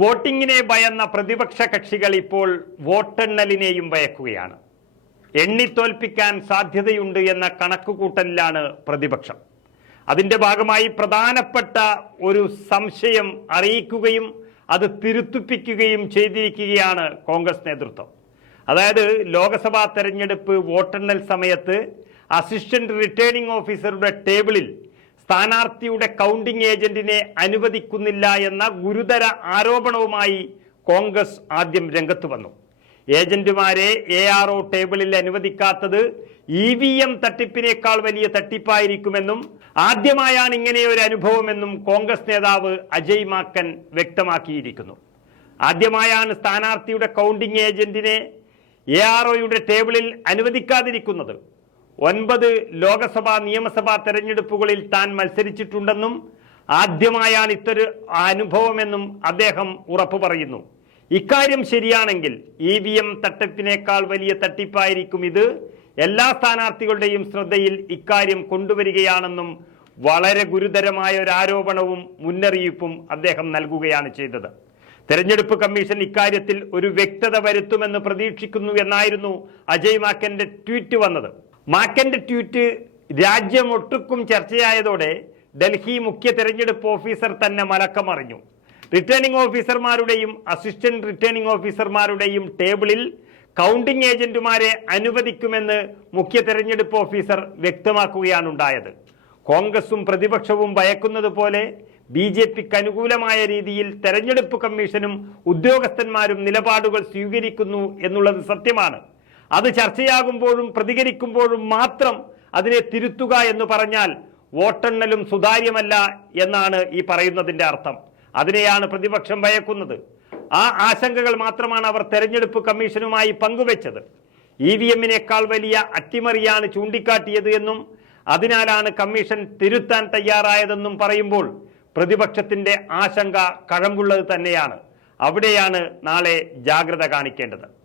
വോട്ടിങ്ങിനെ ഭയന്ന പ്രതിപക്ഷ കക്ഷികൾ ഇപ്പോൾ വോട്ടെണ്ണലിനെയും ഭയക്കുകയാണ്. എണ്ണിത്തോൽപ്പിക്കാൻ സാധ്യതയുണ്ട് എന്ന കണക്കുകൂട്ടലിലാണ് പ്രതിപക്ഷം. അതിന്റെ ഭാഗമായി പ്രധാനപ്പെട്ട ഒരു സംശയം അറിയിക്കുകയും അത് തിരുത്തിപ്പിക്കുകയും ചെയ്തിരിക്കുകയാണ് കോൺഗ്രസ് നേതൃത്വം. അതായത് ലോക്സഭാ തെരഞ്ഞെടുപ്പ് വോട്ടെണ്ണൽ സമയത്ത് അസിസ്റ്റന്റ് റിട്ടേണിംഗ് ഓഫീസറുടെ ടേബിളിൽ സ്ഥാനാർത്ഥിയുടെ കൗണ്ടിംഗ് ഏജന്റിനെ അനുവദിക്കുന്നില്ല എന്ന ഗുരുതര ആരോപണവുമായി കോൺഗ്രസ് ആദ്യം രംഗത്ത് വന്നു. ഏജന്റുമാരെ എ ആർ ഒ ടേബിളിൽ അനുവദിക്കാത്തത് ഇ വി എം തട്ടിപ്പിനേക്കാൾ വലിയ തട്ടിപ്പായിരിക്കുമെന്നും ആദ്യമായാണ് ഇങ്ങനെ ഒരു അനുഭവമെന്നും കോൺഗ്രസ് നേതാവ് അജയ് മാക്കൻ വ്യക്തമാക്കിയിരിക്കുന്നു. ആദ്യമായാണ് സ്ഥാനാർത്ഥിയുടെ കൗണ്ടിംഗ് ഏജന്റിനെ എ ആർ ഒയുടെ ടേബിളിൽ അനുവദിക്കാതിരിക്കുന്നത്. ഒൻപത് ലോകസഭാ നിയമസഭാ തെരഞ്ഞെടുപ്പുകളിൽ താൻ മത്സരിച്ചിട്ടുണ്ടെന്നും ആദ്യമായാണ് ഇത്തൊരു അനുഭവമെന്നും അദ്ദേഹം ഉറപ്പു പറയുന്നു. ഇക്കാര്യം ശരിയാണെങ്കിൽ ഇ വി എം തട്ടിപ്പിനേക്കാൾ വലിയ തട്ടിപ്പായിരിക്കും ഇത്. എല്ലാ സ്ഥാനാർത്ഥികളുടെയും ശ്രദ്ധയിൽ ഇക്കാര്യം കൊണ്ടുവരികയാണെന്നും വളരെ ഗുരുതരമായ ഒരു ആരോപണവും മുന്നറിയിപ്പും അദ്ദേഹം നൽകുകയാണ് ചെയ്തത്. തെരഞ്ഞെടുപ്പ് കമ്മീഷൻ ഇക്കാര്യത്തിൽ ഒരു വ്യക്തത വരുത്തുമെന്ന് പ്രതീക്ഷിക്കുന്നു എന്നായിരുന്നു അജയ് മാക്കന്റെ ട്വീറ്റ് വന്നത്. മാക്കന്റെ ട്വീറ്റ് രാജ്യമൊട്ടുക്കും ചർച്ചയായതോടെ ഡൽഹി മുഖ്യ തെരഞ്ഞെടുപ്പ് ഓഫീസർ തന്നെ മലക്കമറിഞ്ഞു. റിട്ടേണിംഗ് ഓഫീസർമാരുടെയും അസിസ്റ്റന്റ് റിട്ടേണിംഗ് ഓഫീസർമാരുടെയും ടേബിളിൽ കൗണ്ടിംഗ് ഏജന്റുമാരെ അനുവദിക്കുമെന്ന് മുഖ്യ തെരഞ്ഞെടുപ്പ് ഓഫീസർ വ്യക്തമാക്കുകയാണ് ഉണ്ടായത് കോൺഗ്രസും പ്രതിപക്ഷവും ഭയക്കുന്നത് പോലെ ബി ജെ പിക്ക് അനുകൂലമായ രീതിയിൽ തെരഞ്ഞെടുപ്പ് കമ്മീഷനും ഉദ്യോഗസ്ഥന്മാരും നിലപാടുകൾ സ്വീകരിക്കുന്നു എന്നുള്ളത് സത്യമാണ്. അത് ചർച്ചയാകുമ്പോഴും പ്രതികരിക്കുമ്പോഴും മാത്രം അതിനെ തിരുത്തുക എന്ന് പറഞ്ഞാൽ വോട്ടെണ്ണലും സുതാര്യമല്ല എന്നാണ് ഈ പറയുന്നതിന്റെ അർത്ഥം. അതിനെയാണ് പ്രതിപക്ഷം ഭയക്കുന്നത്. ആ ആശങ്കകൾ മാത്രമാണ് അവർ തെരഞ്ഞെടുപ്പ് കമ്മീഷനുമായി പങ്കുവെച്ചത്. ഇ വി എമ്മിനേക്കാൾ വലിയ അട്ടിമറിയാണ് ചൂണ്ടിക്കാട്ടിയത് എന്നും അതിനാലാണ് കമ്മീഷൻ തിരുത്താൻ തയ്യാറായതെന്നും പറയുമ്പോൾ പ്രതിപക്ഷത്തിന്റെ ആശങ്ക കഴമ്പുള്ളത് തന്നെയാണ്. അവിടെയാണ് നാളെ ജാഗ്രത കാണിക്കേണ്ടത്.